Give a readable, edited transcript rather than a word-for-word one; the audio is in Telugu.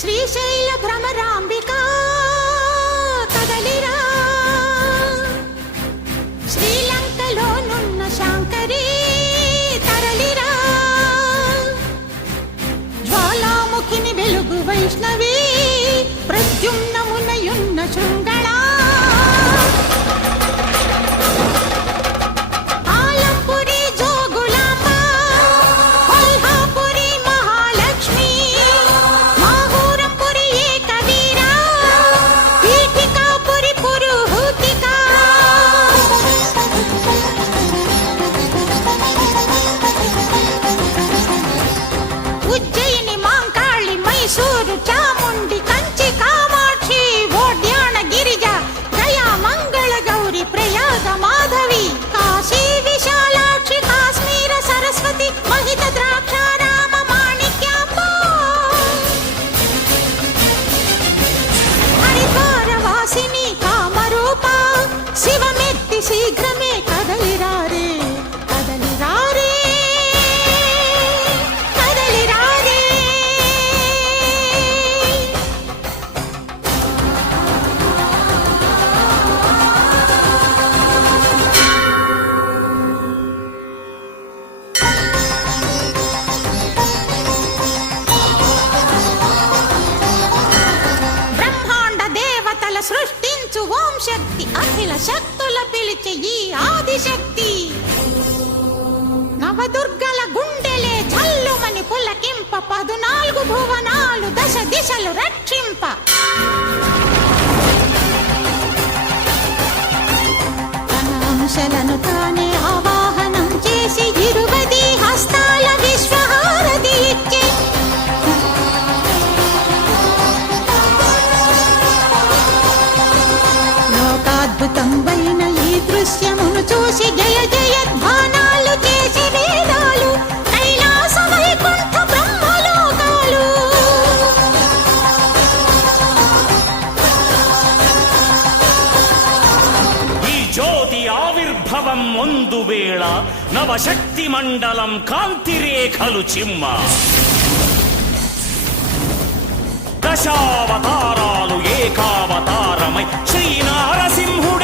శ్రీశైల భ్రమరాంబిక కదలిరా, శ్రీలంకలోనున్న శాంకరి తరలిరా, జ్వాలాముఖిని వెలుగు వైష్ణవి ప్రద్యుమ్నమునయున్న శృంగళా, శీఘ్రమే కదలిరారే కదలిరారే కదలిరారే. బ్రహ్మాండ దేవతల సృష్టించు ఓం శక్తి, అఖిల శక్తుల పిలిచే ఈ ఆదిశక్తి, నవదుర్గల గుండెలే చల్లుమని పులకింప, 14 భువనాలు దశ దిశలు రక్షింప. తన అంశలను తానే ఆవాహనం చేసి 20 హస్తాల విశ్వహారతి ఇచ్చే, లోకాద్భుతమైన ఈ దృశ్యమును చూసి జయ జయధ్వానాలు చేసి వేదాలు కైలాస వైకుంఠ బ్రహ్మలోకాలు. ఈ జ్యోతి ఆవిర్భవం ముందు వేళ నవశక్తి మండలం కాంతి రేఖలు చిమ్మ, దశావతారాలు ఏకావతారమై శ్రీ నారసింహుడు